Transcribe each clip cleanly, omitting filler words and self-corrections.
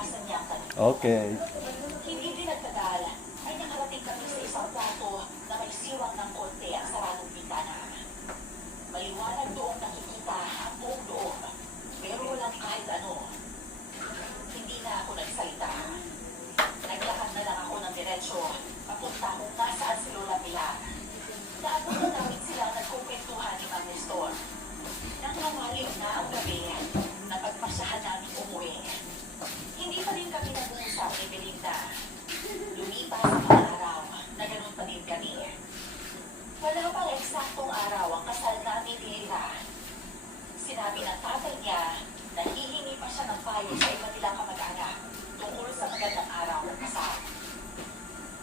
iniiwasan niya ang tanong. Okay. Hindi din nagtagal ay nakarating kami sa isang plato na may siwang ng konti ang saradong bintana. Maliwanag doong nakikita ang buong loob, pero walang kahit ano. Hindi na ako nagsalita. Naglakad na lang ako ng diretsyo, papunta kung nasaan si Lola Pilar. Naabutan namin sila nagkukwentuhan ni Ma'am Nestor. Nang lumalim na ang gabi, napagpasyahan namin umuwi. Hindi pa rin kami nag-uusap ni Belinda. Lumipas ang mga araw na ganun pa din kami. Wala pang eksaktong araw ang kasal namin ni Lila. Sinabi ng tatay niya na hihingi pa siya ng payo sa iba nilang kamag-anak tungkol sa magandang araw ng kasal.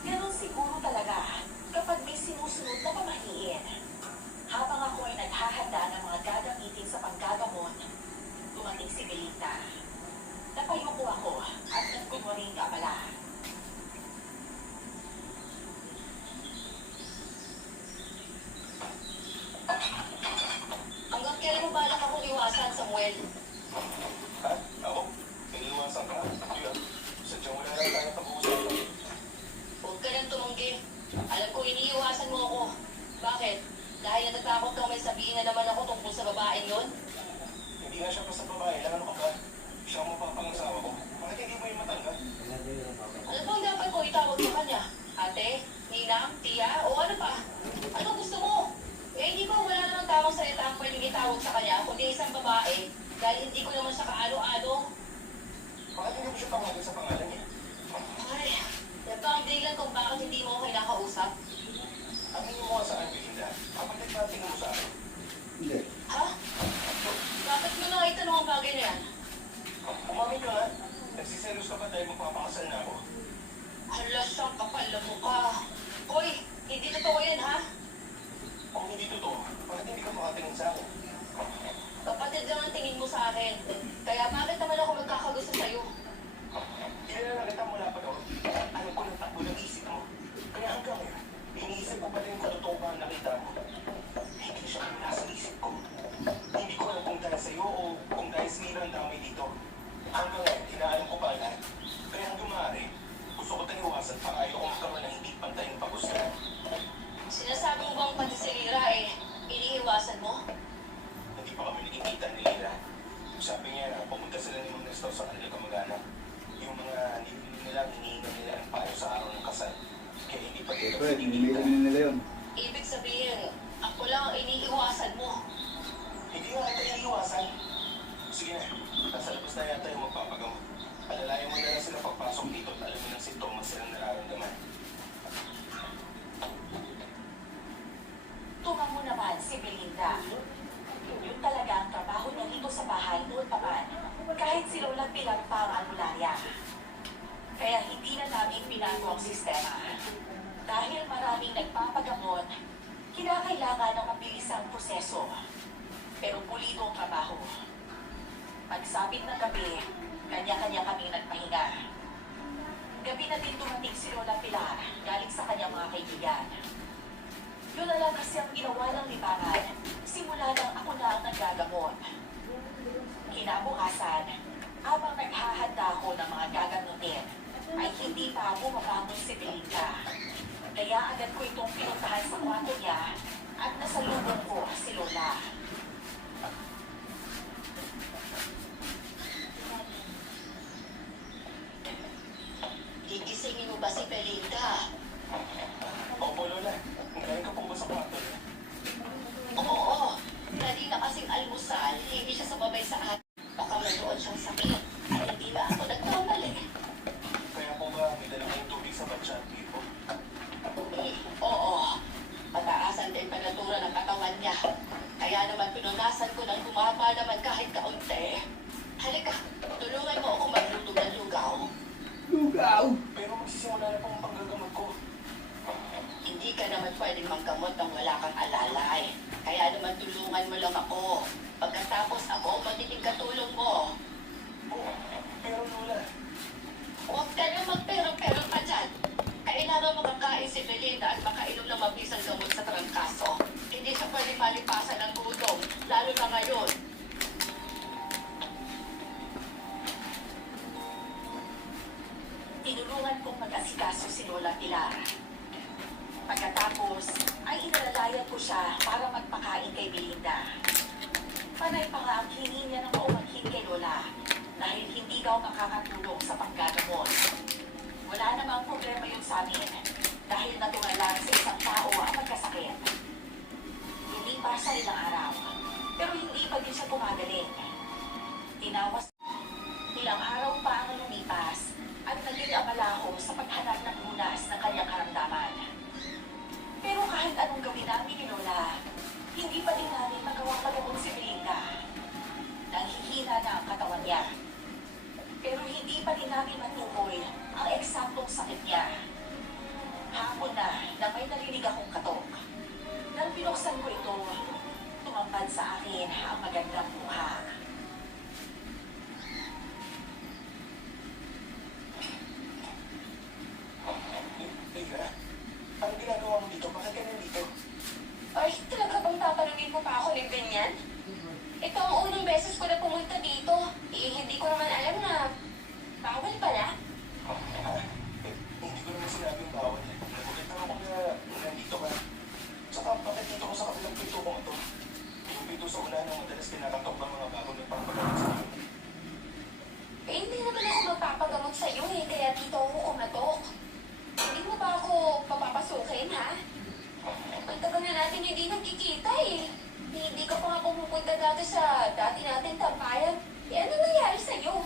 Ganun siguro talaga kapag may sinusunod na pamahiin. Habang ako ay naghahanda ng mga gagamitin sa panggagamot, dumating si Belinda. Napayuko ako at nagkunwaring abala. Hanggang kailan mo balak akong iwasan, Samuel? Ha? Ako? Iniiwasan ka? Hindi ah. Sadyang wala lang tayo pag-uusapan. Huwag ka nang tumanggi. Alam ko iniiwasan mo ako. Bakit? Dahil natatakot kang may sabihin na naman ako tungkol sa babaeng yon? Hindi nga siya basta babae. Lang ano ka ba? Siya ang mapapangasawa ko. Bakit hindi mo yung matanggal? Ano bang dapat ko itawag sa kanya? Ate? Ninang? Tia? O ano pa? Ano gusto mo? Eh hindi ko wala namang tamang salita ang pwedeng itawag sa kanya, kundi isang babae. Dahil hindi ko naman siya kaano-ano. Bakit hindi mo siya tawagin sa pangalan niya? Ay, napakadigan kung bakit hindi mo ako kinakausap. Aminin mo nga sa akin, Belinda. Kapatid natin mo sa akin. Hindi. Ha? Bakit mo na itanong ang bagay na yan? Umamin ka nga. Nagsiselos ka ba dahil magpapakasal na ako? Hala siyang kapal na mukha. Hoy, hindi totoo yan ha? Kung hindi totoo, bakit hindi ka makatingin sa akin? Kapatid lang ang tingin mo sa akin. Kaya bakit naman ako magkakagusto sa'yo? Kilala kita mula pa doon. Alam ko ng takbo ng isip mo. Kaya hanggang ngayon, iniisip ko pa rin kung totoo ba ang nakita mo. Hindi siya mula sa isip ko. Hindi ko alam kung dahil sa'yo o kung dahil sa ilang damay dito. Hanggang ngayon, inaalam ko pa lahat. Kaya hanggang maaari, gusto ko tayong iwasan para ayaw kong magkaroon ng hindi pantay ng pag-usap. Sinasabi mo bang pati si Lira iniiwasan mo? Hindi pa kami nakikita ni Lila. Sabi niya, pumunta sila ni Mang Nestor sa kanilang kamag-anak. Yung mga nilili nila, hinihingan nila ng payo sa araw ng kasal. Kaya hindi pa dito Siyempre, hindi nila yun. Ibig sabihin, ako lang ang iniiwasan mo. Hindi nga kita iniiwasan. Sige na, nasa labas na yata yung magpapagamot. Alalayan mo na lang sila pagpasok dito at alam mo ng sintomas silang nararamdaman. Tunga mo naman si Belinda. Yun talaga ang trabaho niya dito sa bahay noon pa man, kahit si Lola Pilar pa ang albularya. Kaya hindi na namin binago ang sistema. Dahil maraming nagpapagamot, kinakailangan ng mabilisang proseso. Pero pulido ang trabaho. Pagsapit ng gabi, kanya-kanya kaming nagpahinga. Gabi na din dumating si Lola Pilar galing sa kanyang mga kaibigan. Yun na lang kasi ang ginawa ng libangan. Simula lang ako na ang nagagamot. Kinabukasan, habang naghahanda ako ng mga gagamutin, ay hindi pa bumabangon si Belinda. Kaya agad ko itong pinuntahan sa kwarto niya at nasalubong ko si Lola. Gigisingin mo ba si Belinda? Opo, Lola. Ngayon ka po ba sa kwarto niya? Oo, kanina kasing almusal, hindi siya sumabay sa akin. Baka mayroon siyang sakit at hindi na ako nagkamali. Kaya po ba may dala kayong tubig sa batsa at tipo? Oo, mataas ang temperatura ng katawan niya. Kaya naman pinunasan ko ng gumaba naman kahit kaunti. Halika, tulungan mo ako magluto ng lugaw. Lugaw! Pero magsisimula na po ang panggagamot ko. Hindi ka naman pwedeng manggamot nang wala kang alalay. Kaya naman tulungan mo lang ako. Pagkatapos ako, magiging katulong mo. Oo, pero Lola, Huwag ka na magperang-perang pa dyan. Kailangan makakain si Belinda at makainom ng mabisang gamot sa trangkaso. Hindi siya pwede malipasan ng gutom, lalo na ngayon. tinulungan kong mag-asikaso si Lola Pilar. Pagkatapos, ay inalalayan ko siya para magpakain kay Belinda. Panay pa nga ang hiningi niya ng paumanhin kay Lola dahil hindi daw makakatulong sa panggagamot. Wala namang problema yun sa amin dahil natural lang sa isang tao ang magkasakit. Lumipas sa ilang araw, pero hindi pa din siya gumagaling. Tinawas ilang araw pa ang lumipas at naging abala ako sa paghanap ng lunas ng kanyang karamdaman. Pero kahit anong gawin namin ni Lola, hindi pa din namin magawang magamot si Belinda. Nanghihina na ang katawan niya. Pero hindi pa din namin matukoy ang eksaktong sakit niya. Hapon na may narinig akong katok. Nang binuksan ko ito, tumambad sa akin ang magandang mukha. Teka, anong ginagawa mo dito? Bakit ka nandito? Ay, talaga bang tatanungin mo pa ako ng ganyan? Ito ang unang beses ko na pumunta dito. Hindi ko naman alam na bawal pala. Hindi ko naman sinabing bawal. Nagulat ako na nandito ka. Saka bakit dito ko sa kabilang pinto mo ito? Yung pinto sa unahan ng madalas tinatatok ng mga bago nagpapagamot sa iyo. Eh, hindi naman ako magpapagamot sa'yo eh, kaya dito ako kumatok. Hindi mo ba ako papapasukin, ha? Ang tagal na natin hindi nagkikita eh. Hindi ka pa nga pumupunta dati sa dati natin tambayan. Eh, ano nangyari sa'yo?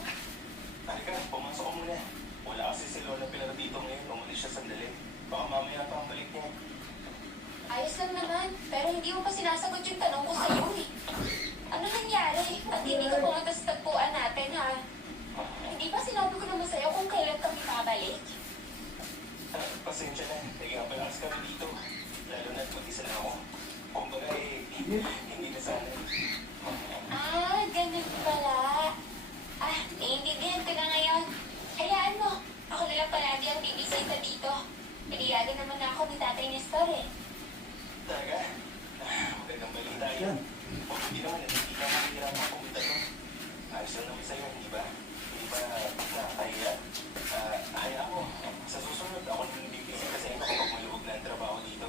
Halika, pumasok ko muna. Wala kasi si Lola Pilar dito ngayon. Umalis siya sandali. Baka mamaya pa ang balik niya. Ayos lang naman, pero hindi mo pa sinasagot yung tanong ko sa'yo eh. Ano nangyari? At hindi ka pumunta sa tagpuan natin, ha? Hindi ba sinabi ko naman sa'yo kung kailan kami babalik? Pasensya na. Nag-iapalakas kami dito. Lalo na't mag-isa na ako. Kumbaga eh, hindi na sana. Ah, ganun pala. Ah, naiintindihan ko na ngayon. Hayaan mo, ako na lang palagi ang bibisita dito. Piniyado naman na ako ni Tatay Nestor eh. Talaga? Magandang balita yun. Kung hindi naman, hindi ka mahihirapan pumunta doon. Ayos lang naman sa'yo, hindi ba? Hindi ba nakakahiya? Hayaan mo. Sa susunod, ako nang bibisita sa inyo kapag maluwag na ang trabaho dito.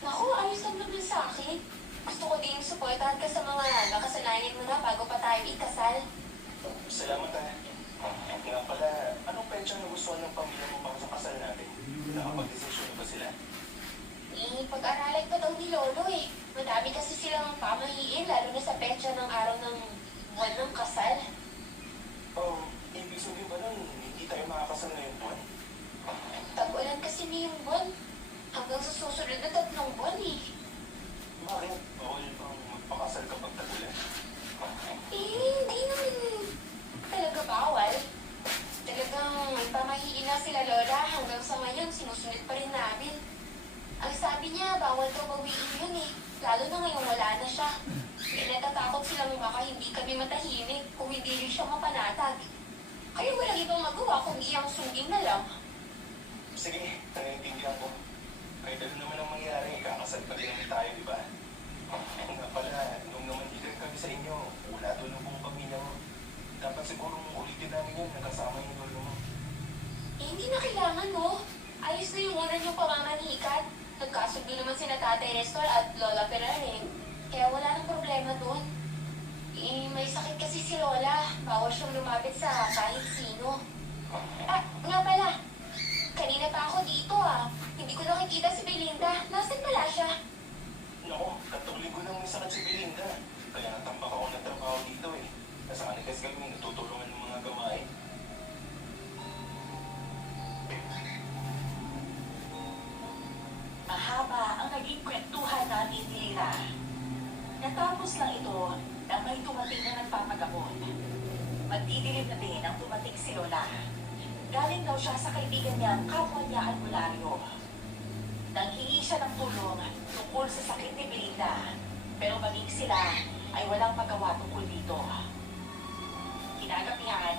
Naku, ayos lang naman sa akin. Gusto ko din supportahan ka sa mga nakasanayan mo na bago pa tayo ikasal. Salamat ha. Nga pala, anong petsa na gusto ng pamilya mo para sa kasal natin? Nakapag-desisyon ba sila? Eh, pag-aralan pa daw ni Lolo eh. Madami kasi silang pamahiin, lalo na sa petsa ng araw ng buwan ng kasal. Oh, ibig sabihin ba nun, hindi tayo makakasal ngayong buwan? Tag-ulan kasi na yung buwan. Hanggang sa susunod na 3 buwan eh. Bakit? Bawal bang magpakasal kapag tagulan? Eh, hindi naman talaga bawal. Talagang may pamahiin na sila Lola hanggang sa ngayon sinusunod pa rin namin. Ang sabi niya, bawal daw bawiin yun eh. Lalo na ngayon wala na siya. Eh, natatakot silang baka hindi kami matahimik kung hindi rin siya mapanatag. Kaya walang ibang magawa kundi ang sundin na lang. Sige, naiintindihan ko. Kahit ano naman ang mangyari, kakasal pa rin naman tayo, di ba? Nga pala, nung naman dito kami sa inyo, wala doon ang buong pamilya mo. Dapat siguro ulitin namin yun, nagkasama yung lolo mo. Eh, hindi na kailangan mo. Ayos na yung una niyong pamamanikan. Nagkasundo naman sina Tatay Nestor at Lola Pilar eh. Kaya wala nang problema doon. Eh, may sakit kasi si Lola. Bawal siyang lumapit sa kahit sino. Ah, nga pala. Kanina pa ako dito ah. Hindi ko nakikita si Belinda. Nasaan pala siya? Naku, 3 linggo nang may sakit si Belinda. Kaya natambak ako ng trabaho dito eh. Nasa kanikas kami, natutulungan ng mga gawain. Mahaba ang naging kwentuhan namin ni Lira. Natapos lang ito nang may dumating na nagpapagamot. Magdidilim na din ang dumating si Lola. Galing daw siya sa kaibigan niya, kapwa niya albularyo. Nanghingi siya ng tulong tungkol sa sakit ni Belinda. Pero maging sila ay walang magawa tungkol dito. Kinagabihan,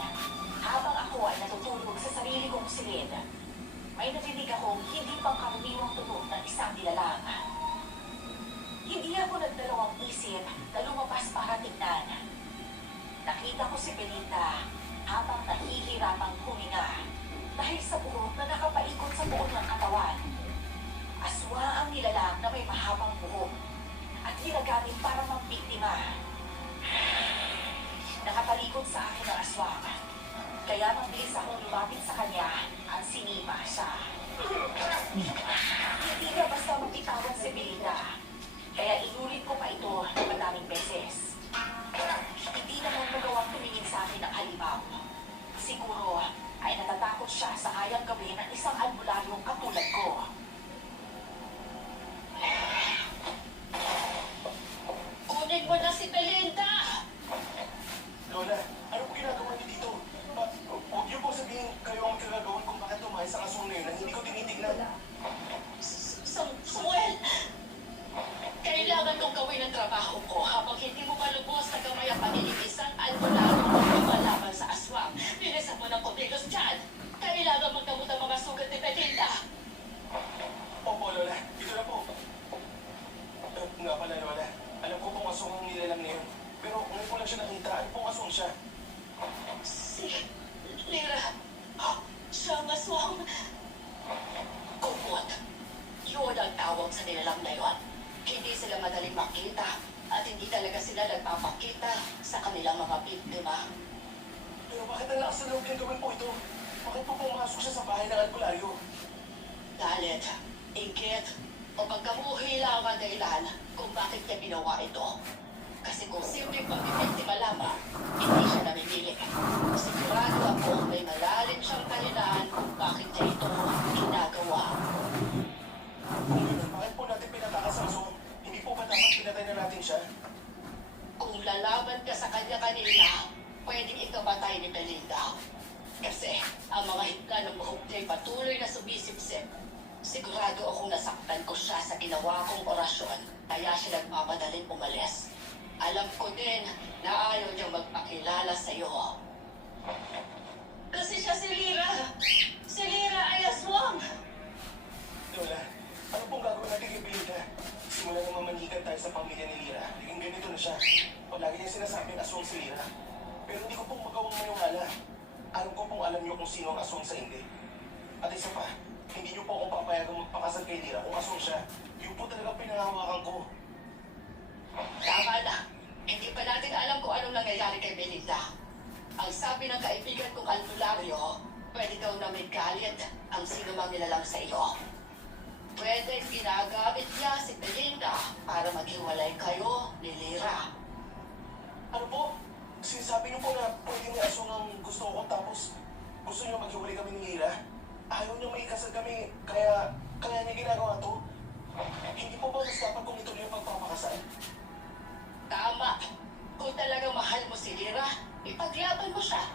habang ako ay natutulog sa sarili kong silid, may narinig akong hindi pangkaraniwang tunog ng isang nilalang. Hindi ako nagdalawang isip na lumabas para tignan. Nakita ko si Belinda habang nahihirapang huminga. dahil sa buhok na nakapaikot sa buo ng katawan. Aswa ang nilalang na may mahabang buhok at ginagamit para magbiktima. Nakatalikod sa akin ang aswang, kaya mabilis akong lumapit sa kanya at sinima siya. Hindi niya basta magtitawag si Belinda, kaya inulit ko pa ito ng madaming beses. Hindi naman magawang tumingin sa akin ng halimaw. Siguro ay natatakot siya sa kayang gawin ng isang albularyong katulad ko. Kunin mo na si Belinda! Lola, ano po ginagawa niyo dito? Huwag niyo po sabihin kayo ang magkagagawan kung bakit tumahay sa kasong na yun na hindi ko tinitignan. Samuel! Kailangan kong gawin ang trabaho ko habang hindi mo malubos na gamay ang panilisan at malarong lumalaban sa aswang. Bilisan mo ng kumilos dyan! Kailangan magdamot ang mga sugat ni Belinda! Opo, Lola. Ito na po. Nga pala, Lola. Alam ko pong asong ang nilalang na yun. Pero ngayon ko lang siya nakita. Ano pong asong siya? Si Lira! Siya ang aswang! Kumot! Yun ang tawag sa nilalang na yun. Hindi sila madaling makita at hindi talaga sila nagpapakita sa kanilang mga biktima. Pero bakit ang lakas na loob niyang gawin po ito? Bakit po pumasok siya sa bahay ng albularyo? Galit, inggit, o pagkamuhi lang ang dahilan kung bakit niya ginawa ito. Kasi kung simpleng pagbibiktima lamang, hindi siya namimili. Sigurado ako may malalim siyang dahilan kung bakit niya ito ginagawa. Kung ganun, bakit po natin pinatakas ang asong? Hindi po ba dapat pinatay na natin siya? Kung lalaban ka sa kanya kanina, pwedeng ikabatay ni Belinda. Kasi ang mga hikla ng buhok niya'y patuloy na sumisipsip. Sigurado akong nasaktan ko siya sa ginawa kong orasyon, kaya siya nagmamadaling umalis. Alam ko din na ayaw niyang magpakilala sa iyo. Kasi siya si Lira! Si Lira ay aswang! Lola, ano pong gagawin natin kay Belinda? Simula nang mamanikan tayo sa pamilya ni Lira, naging ganito na siya. Palagi niya sinasabing aswang si Lira. Pero hindi ko pong magawang maniwala. Alam ko pong alam niyo kung sino ang aswang sa hindi. At isa pa, hindi niyo po akong papayagang magpakasal kay Lira kung aswang siya. Yun po talaga pinangahawakan ko. Tama na. Hindi pa natin alam kung anong nangyayari kay Belinda. Ang sabi ng kaibigan kong albularyo, pwede daw na may galit ang sino mang nilalang sa iyo. Pwede ginagamit niya si Belinda para maghiwalay kayo ni Lira. Ano po? Sinasabi niyo po na pwede may aswang ang gusto ko tapos gusto niyo maghiwalay kami ni Lira? Ayaw niyo may kasal kami, kaya niya ginagawa to? Hindi po ba mas dapat kung ituloy ang pagpapakasal? Tama. Kung talagang mahal mo si Lira, ipaglaban mo siya.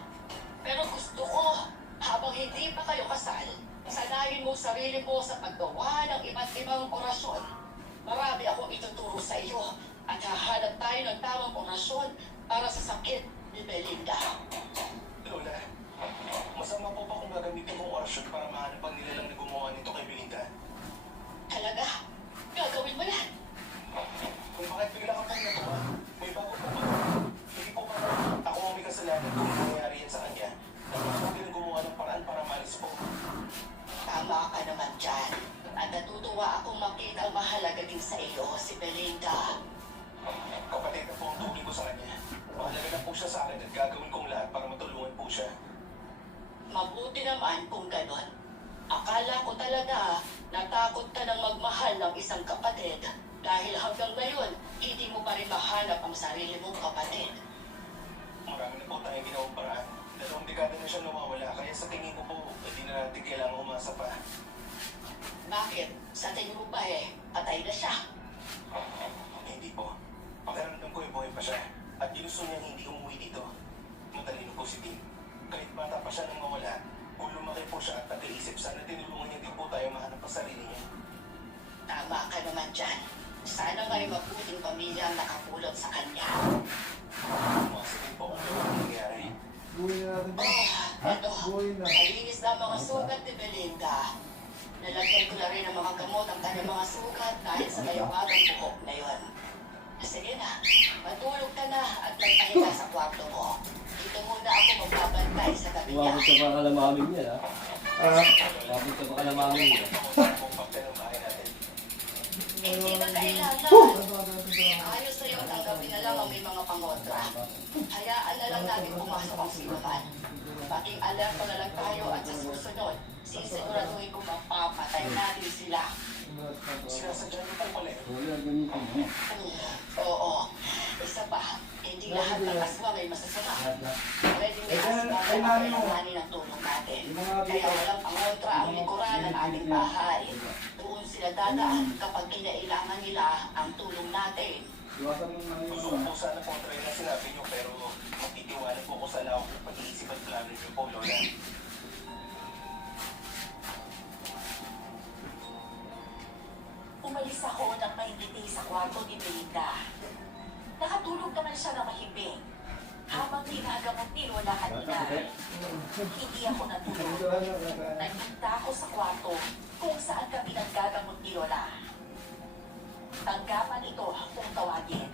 Pero gusto ko, habang hindi pa kayo kasal, sanayin mo sarili mo sa paggawa ng iba't ibang orasyon. Marami akong ituturo sa iyo at hahanap tayo ng tamang orasyon para sa sakit ni Belinda. Lola, masama po ba kung gagamitin kong orasyon para mahanap ang nilalang na gumawa nito kay Belinda? Talaga? Gagawin mo yan? Kung bakit bigla ka pong nagawa, may bago po ba? Hindi po ba ako ang may kasalanan kung nangyayari yan sa kanya? Dapat po din gumawa ng paraan para malis po. Tama ka naman dyan. At natutuwa akong makita ang mahalaga din sa iyo, si Belinda. Kapatid na po ang tugin ko sa kanya. Mahalaga na po siya sa akin at gagawin kong lahat para matulungan po siya. Mabuti naman kung ganon. Akala ko talaga natakot ka ng magmahal ng isang kapatid dahil hanggang ngayon, hindi mo pa rin mahanap ang sarili mong kapatid. Marami na po tayong ginawang paraan. 2 dekada na siya nawawala, kaya sa tingin ko po, hindi na natin kailangan umasa pa. Bakit? Sa tingin mo ba patay na siya? Hindi po. Pakiramdam ko buhay pa siya. At ginusto niya hindi umuwi dito. Matalino po si Tim. Kahit bata pa siya nang mawala, kung lumaki po siya at nag-iisip, sana tinulungan niya din po tayo mahanap ang sarili niya. Tama ka naman dyan. Sana may mabuting pamilya ang nakapulot sa kanya. Umasabi po kung ano ang nangyari. Buhay na natin ba? Ano? Buhay na. Nalinis na ang mga sugat ni Belinda. Nalagyan ko na rin ang mga gamot ang kanyang mga sugat dahil sa mayawagang buhok na yun. Sige na, matulog ka na at magpahinga sa kwarto mo. Dito muna ako magbabantay sa gabi niya. Umabot sa pangalamamig niya, ha? Bakit ka ba kalamangin? Kung papel ang bahay natin. Hindi na kailangan. Ayos na yung tanggapin na lang ang may mga pangontra. Hayaan na lang natin pumasok ang sinuman. Maging alerto na lang tayo at sa susunod, sisiguraduhin kung mapapatay natin sila. Sinasadya niyo po pala yun. Wala, ganito mo. Oo. Isa pa, hindi lahat ng aswang ay masasama. Pwedeng may aswang na makailanganin ang tulong natin. Kaya walang pangontra ang likuran ng ating bahay. Doon sila dadaan kapag kinailangan nila ang tulong natin. Iwasan mo na Gusto ko po sana kontra yung sinabi niyo pero magtitiwala po ko sa lawak ng pag-iisip at plano niyo po, Lola. Umalis ako nang maingiti sa kwarto ni Belinda. Nakatulog naman siya na mahimbing. Habang ginagamot ni Lola kanina, hindi ako natulog. Nagpunta ako sa kwarto kung saan kami naggagamot ni Lola. Tanggapan ito kung tawagin.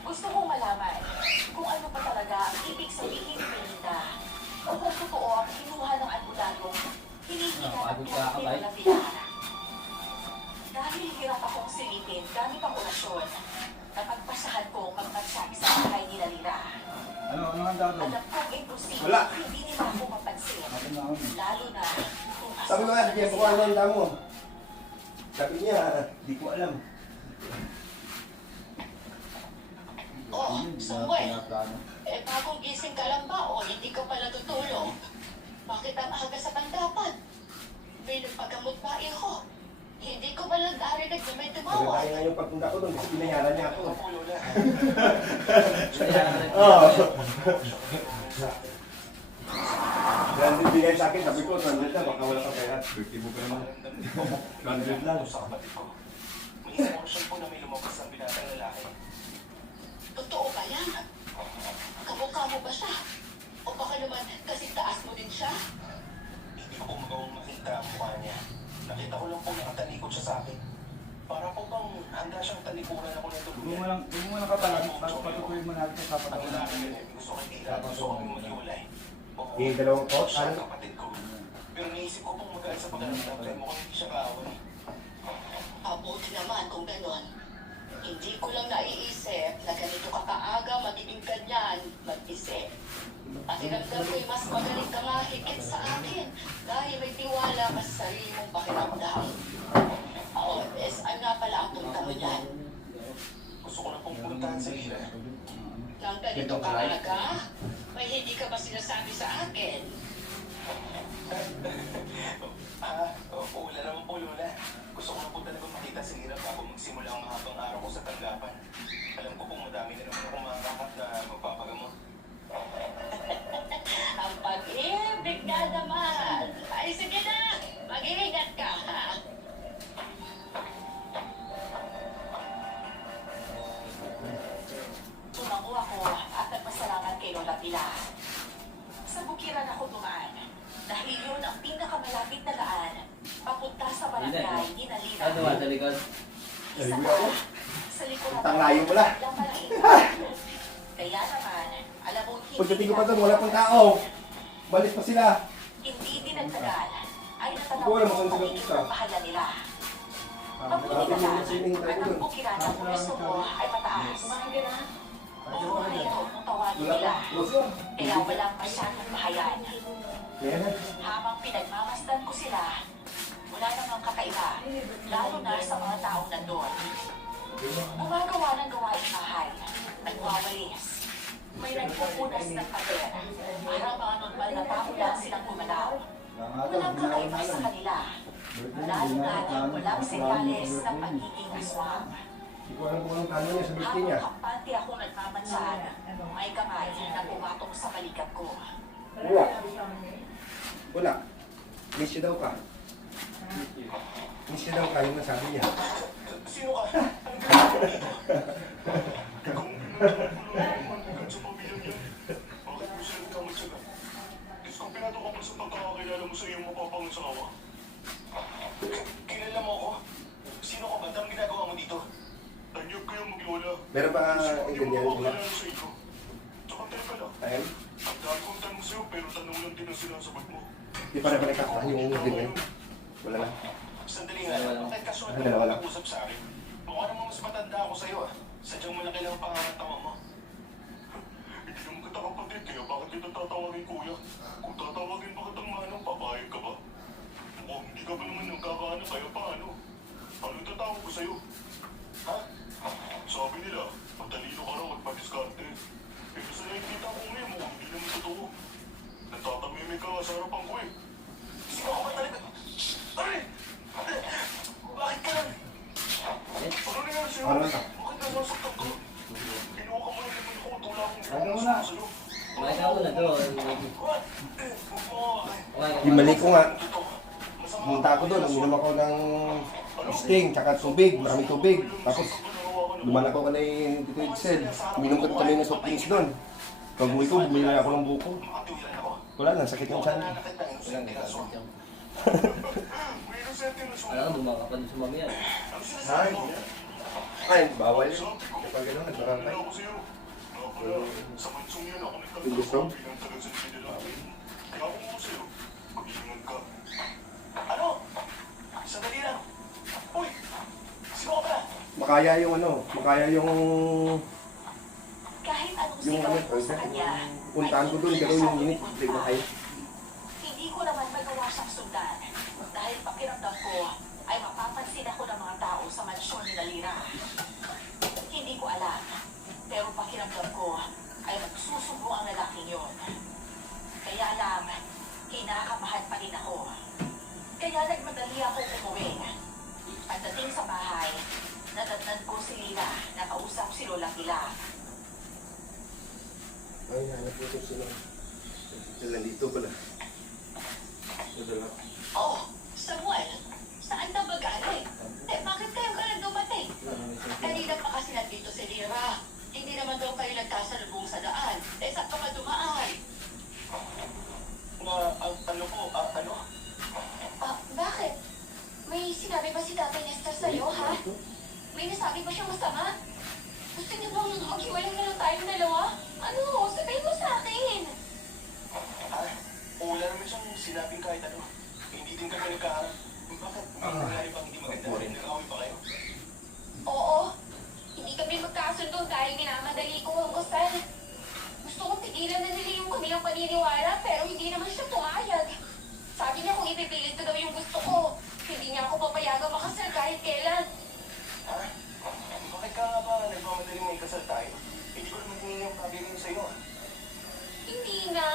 Gusto kong malaman kung ano pa talaga ang ibig sabihin ni Belinda o kung totoo ang kinuha ng albularyong hinihiganap niya ni Lola Pilar. Dahil hirap akong silipin gamit ang orasyon, napagpasahan ko magpansag sa bahay ni Lira. Ano ang dami? Alam kong imposible, Wala. hindi nila ako mapansin. Ako na ako. Lalo na kung Sabi ko nga, kaya bukuhan lang damo. Sabi niya, di ko alam. Oh, Samuel, bagong gising ka lang ba o hindi ka pala tutulog? Bakit ang aga sa tanggapan? May nagpagamot ba iho? Hindi ko ba lang narinig na may Sabi tumawag? tayo nga yung pagpunta ko doon kasi binayaran niya ako. Opo, Lola. Oo. Branded bigay sa akin, sabi ko, 100 na, baka wala pa pera. 50 mo pa naman. Pakiramdam ko 100 lang. sa kapatid ko. May isang orasyon po na may lumabas ng binatang lalaki. Totoo ba yan? Kamukha mo ba siya? O baka naman kasi taas mo din siya? Hindi ko po magawang makita ang mukha niya. Nakita ko lang po nakatalikod siya sa akin. Para po bang handa siyang talikuran ako ng tuluyan. Huwag mo lang kapalag, patutuloy mo natin sa Ang kapatid lalaki natin. yun eh, gusto kay Tila, gusto kami maghiwalay. Oo, Yung dalawang coach, siya ang ano? kapatid ko. Pero naisip ko pong mag-aal sa pagkaramdam kaya mukhang hindi siya kaaway. Mabuti naman kung gano'n. Hindi ko lang naiisip na ganito ka kaaga magiging ganyan mag-isip. Pakiramdam ko'y mas magaling ka nga higit sa akin dahil may tiwala ka sa sarili mong pakiramdam. Oo, saan nga pala ang punta mo yan? Gusto ko na pong puntahan sa Lira. Nang ganito ka aga, may hindi ka ba sinasabi sa akin? Wala naman po, Lola. Gusto ko na po talaga makita si Lira bago magsimula ang mahabang araw ko sa tanggapan. Alam ko pong madami na naman akong makakakat na magpapagamot. Ang pag-ibig na naman. Ay, sige na. Mag-iingat ka, ha? tumango ako at nagpasalamat kay Lola Pilar. Sa bukiran ako dumaan dahil yun ang pinakamalapit na daan papunta sa barangay ni Nalina. Ano ba sa likod? Isa pa, sa likuran Ang layo mo lang. lang malaking Kaya naman, alam mo, hindi Pagdating ko pa doon, wala pang tao. Balik pa sila. Hindi din nagtagal ay natanaw Wala mo ko kung ang sila pagiging pusa. mahala nila. Mabuti Dati na mo lang yung swimming tayo at ang doon. bukiran na kung gusto mo ay pataas. Oo, ito kung tawagin Wala nila. pa. Puso. Kaya walang masyadong bahayan. Kaya na. Habang pinagmamasdan ko sila, wala namang kakaiba, lalo na sa mga taong nandun. Gumagawa ng gawaing bahay, nagwawalis. May nagpupunas ng pader, para mga normal na tao lang silang gumalaw. Walang kakaiba sa kanila, lalo na at walang senyales ng pagiging aswang. Hindi ko alam kung anong kano niya sa birthday Habang niya. kampante ako nagmamansan, may kamay na pumatong sa balikat ko. Wala. Wala. Miss you daw ka. Miss you daw ka, yung nasabi niya. Sino ka? Anong ginagawa mo dito? Hanggang sa pamilyang yan. Bakit mo sila nagkamatsaga? Diskompinado ka pa sa pagkakakilala mo sa iyong mapapangasawa. Kilala mo ako? Sino ka ba? Anong ginagawa mo dito? Tanyag kayong mag-iwala. Meron ba Kasi ang hindi ganyan? mo makakilala sa iyo. Tsaka teka lang. Ayan. Ang gagawin tanong sa'yo. sa'yo, pero tanong lang din ang sinasagot mo. Di pare-pare ka yung ganyan. Wala na. Sandali nga lang, bakit casual ka Wala. na nag-usap sa akin? Mukha namang mas matanda ako sa'yo ah. Sadyang malaki lang ang pangangatawan mo. Hindi naman kita kapatid, kaya bakit kita tatawagin kuya? Kung tatawagin ba kitang manong, papayag ka ba? Mukhang hindi ka ba naman nagkakaano, kaya paano? Ano tatawag ko sa'yo? Ha? Sabi nila, matalino ka raw at madiskarte. Eh, kasi nakikita ko ngayon, mukhang hindi naman totoo. Natatamimik ka sa harapan ko eh. Sino ka ba talaga? Ay! Bakit ka lang? Ano nangyari sa'yo? Ano na? Bakit nasasaktan ka? Kinuha ka mo lang naman ko, tula akong Ano na? sa'yo. Kumain ako na doon. What? Himali ko nga. Pumunta ako doon, uminom ako ng sting, tsaka tubig, maraming tubig. Tapos, duman ako kanay Tito Excel. Uminom kami ng soft drinks doon. Pag uwi ko, bumili ako ng buko. Wala na, sakit yung tiyan. Alam, bumaka pa din sa mamaya. Ay, ay, bawal yun. Kapag gano'n, nagbarangay. Yung gusto? Ano? Sandali lang. Uy! Sino ka ba? Makaya yung ano, makaya yung Kahit anong yung sigaw ano, ko sa kanya, puntahan ko doon, gano'n yung init, hindi ko kaya. hindi ko naman magawa siyang sundan. Dahil pakiramdam ko ay mapapansin ako ng mga tao sa mansyon ni Nalira. Hindi ko alam, pero pakiramdam ko ay magsusubo ang lalaking yon. Kaya lang, kinakabahan pa rin ako. Kaya nagmadali ako umuwi. Pagdating sa bahay, nadatnan ko si Lina na kausap si Lola Pilar. Ay, hanap ko ito sila. Sila dito pala. Dala. Oh, Samuel, saan ka ba galing? Bakit kayo ka lang dumating? Kanina pa kasi nandito si Lira. Hindi naman daw kayo nagkasalubong sa daan. Saan ka ba dumaan? Ano po? Ano? Bakit? May sinabi ba si Tatay Nestor sa'yo, ha? May nasabi ba siyang masama? Gusto niyo bang maghiwalay na lang tayong dalawa? Ano? Sabihin mo sa akin. Wala naman siyang sinabing kahit ano. Hindi din kami nagkaharap. Bakit? May nangyari bang hindi maganda? Nag-away ba kayo? Oo. Hindi kami magkasundo dahil minamadali ko ang kasal. Gusto kong tigilan na nila yung kanilang paniniwala pero hindi naman siya pumayag. Sabi niya kung ipipilit ko daw yung gusto ko, hindi niya ako papayagang makasal kahit kailan. Ha? Bakit ka nga ba nagmamadaling may kasal tayo? Hindi ko naman hiningi ang pagiging sa'yo. Hindi na.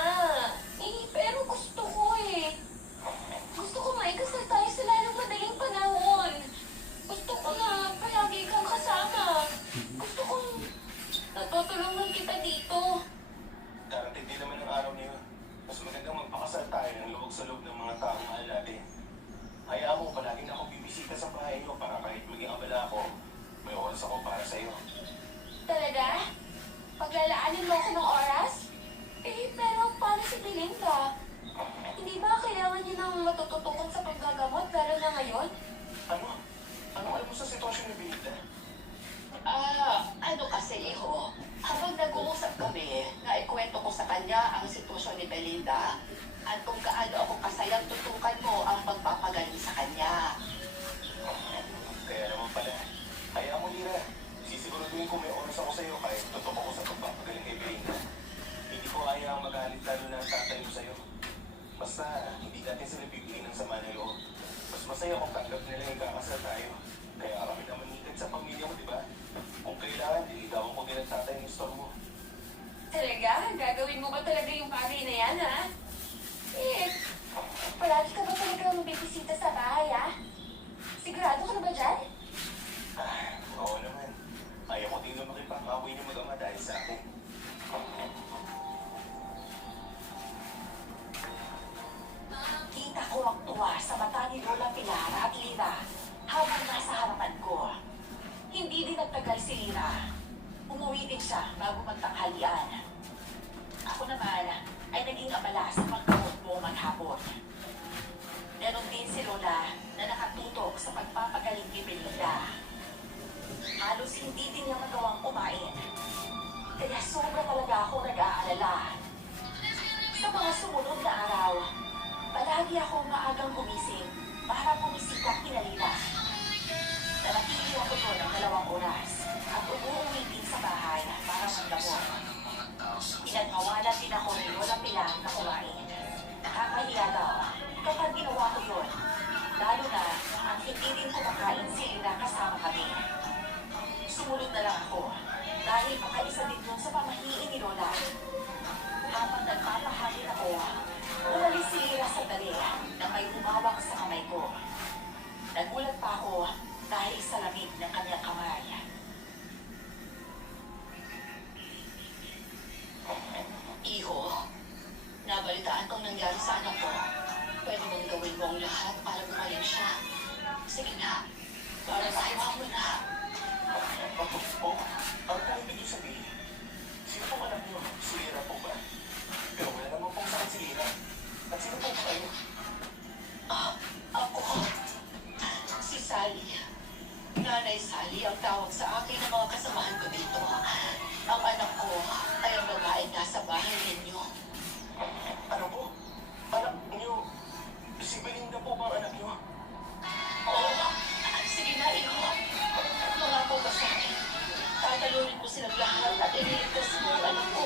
Pero gusto ko eh. Gusto ko maikasal tayo sa lalong madaling panahon. Gusto ko na palagi kang kasama. Gusto kong natutulungan kita dito. Darating din naman ang araw na yun. Mas magandang magpakasal tayo ng loob sa loob ng mga taong mahal natin. Hayaan mo, palagi na akong bibisita sa bahay niyo para kahit maging abala ako, may oras ako para sa'yo. Talaga? Paglalaanin mo ako ng oras? Pero paano si Belinda? Hindi ba kailangan niya nang matututukan sa paggagamot lalo na ngayon? Ano? Ano alam mo sa sitwasyon ni Belinda? Ano kasi, Iho? Habang nag-uusap kami, naikwento ko sa kanya ang sitwasyon ni Belinda at kung gaano ako kasayang tutukan mo ang pagpapagaling sa kanya. Kaya naman pala. Hayaan mo, Lira. Sisiguraduhin ko may oras ako sa'yo kahit totoo ko sa pagpapagaling kay Belinda. Hindi ko hayang magalit lalo na ang tatay mo sa'yo. Basta, hindi natin sila bibigyan ng sama ng loob. Mas masaya kung tanggap nila yung kakasal tayo. Kaya kami naman nitid sa pamilya mo, di ba? Kung kailangan, diligawan ko din ang tatay ng store mo. Talaga? Gagawin mo ba talaga yung bagay na yan, ha? Palagi ka ba talaga mabibisita sa bahay, ha? Sigurado ka na ba dyan? Oo naman. Ayaw ko din na makipag-away niyo mag-ama dahil sa akin. Kita ko ang tuwa sa mata ni Lola Pilar at Lina habang nasa harapan ko. Hindi din nagtagal si Lina. Umuwi din siya bago magtanghalian. Ako naman ay naging abala sa pagkamot mo maghapon. Meron din si Lola na nakatutok sa pagpapagaling ni Belinda. Halos hindi din niya magawang kumain. Kaya sobra talaga ako nag-aalala. Sa mga sumunod na araw, palagi akong maagang gumising para bumisita kina Lila. Nanatili ako doon ng 2 oras at umuwi din sa bahay para magdamot. Pinagmawalan din ako ni Lola Pilar na kumain. Nakakahiya daw kapag ginawa ko yun. Lalo na ang hindi din kumakain si Lila kasama kami. Sumunod na lang ako dahil makaisa din yun sa pamahiin ni Lola. Habang nagpapahangin ako, umalis si Lila sa dali na may umawak sa kamay ko. Nagulat pa ako dahil sa lamig ng kanyang kamay. Iho, nabalitaan kong nangyari sa anak ko. Pwede mong gawin mo ang lahat para gumaling siya. Sige na, para maiwa mo na. Oh, ang kung ibig sabihin, sino pong anak niyo? Si Lira po ba? Pero wala naman pong sakit si Lira. At sino po ba kayo? Ako, si Sally. Nanay Sally ang tawag sa akin ng mga kasamahan ko dito. Ang anak ko ay ang babaeng nasa bahay ninyo. Ano po? Anak niyo? Si Belinda po ba ang anak niyo? Oo, sige na, Iho. Mangako ka sa akin. Tatalunin ko silang lahat at ililigtas mo ang anak ko.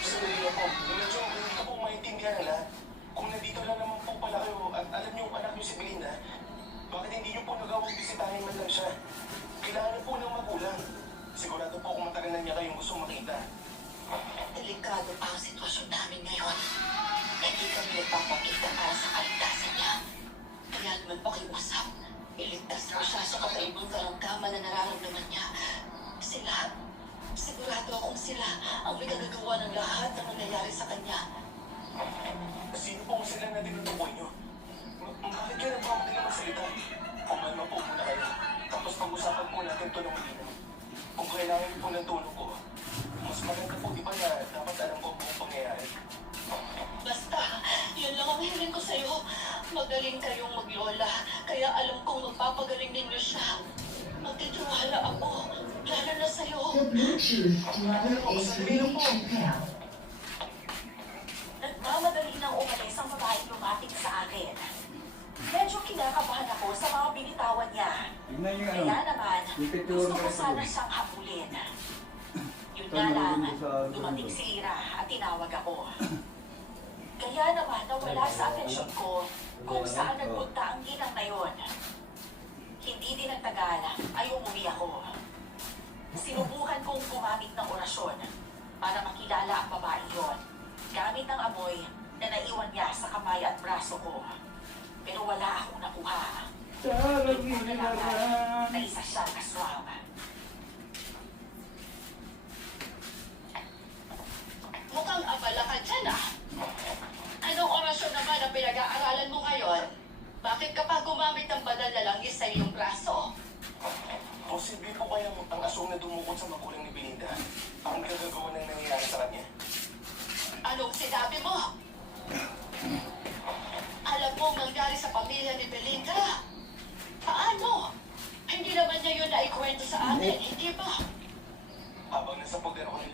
Sandali na po. Medyo hindi ko po maintindihan na lahat. Kung nandito lang naman po pala kayo at alam niyo ang anak niyo si Belinda, bakit hindi niyo po nagawang bisitahin man lang siya? Kailangan po ng magulang. Sigurado po kung matagal na niya kayong gusto makita. Delikado pa ang sitwasyon namin ngayon. Hindi kami nagpapakita para sa kaligtasan niya. Kaya naman pakiusap. Iligtas mo siya sa kakaibang karamdaman na nararamdaman niya. Sila, sigurado akong sila ang may kagagawa ng lahat ng nangyayari sa kanya. Sino po sila na tinutukoy niyo? Bakit kaya nagmamadali na magsalita? Kumalma po muna kayo. Tapos pag-usapan po natin ito ng malinaw. Kung kailangan niyo po ng tulong ko, mas maganda po di ba na dapat alam ko ang buong pangyayari? Basta, yun lang ang hiling ko sa'yo. Magaling kayong maglola, kaya alam kong magpapagaling ninyo siya. Magtitiwala ako, lalo na sa'yo. The Bluetooth device is ready to pair. Nagmamadali nang umalis ang babaeng lumapit sa akin. Medyo kinakabahan ako sa mga binitawan niya. Tignan yung ano. Kaya naman, Yung picture gusto mo ko ito. sana siyang habulin. Yun nga lang, dumating si Ira at tinawag ako. Kaya naman nawala sa atensyon ko kung saan nagpunta ang ginang na yon. Hindi din nagtagal ay umuwi ako. Sinubukan kong gumamit ng orasyon para makilala ang babae yon, gamit ang amoy na naiwan niya sa kamay at braso ko. Pero wala akong nakuha. Hindi ko nalaman na isa siyang aswang. Mukhang abala ka dyan ah. Anong orasyon naman ang pinag-aaralan mo ngayon? Bakit ka pa gumamit ng banal na langis sa iyong braso? Posible po kaya ang asong na dumukot sa magulang ni Belinda ang gagagawa ng nangyayari sa kanya? Anong sinabi mo? Alam mo ang nangyari sa pamilya ni Belinda? Paano? Hindi naman niya yun naikwento sa atin, hindi ba? Habang nasa poder ko nila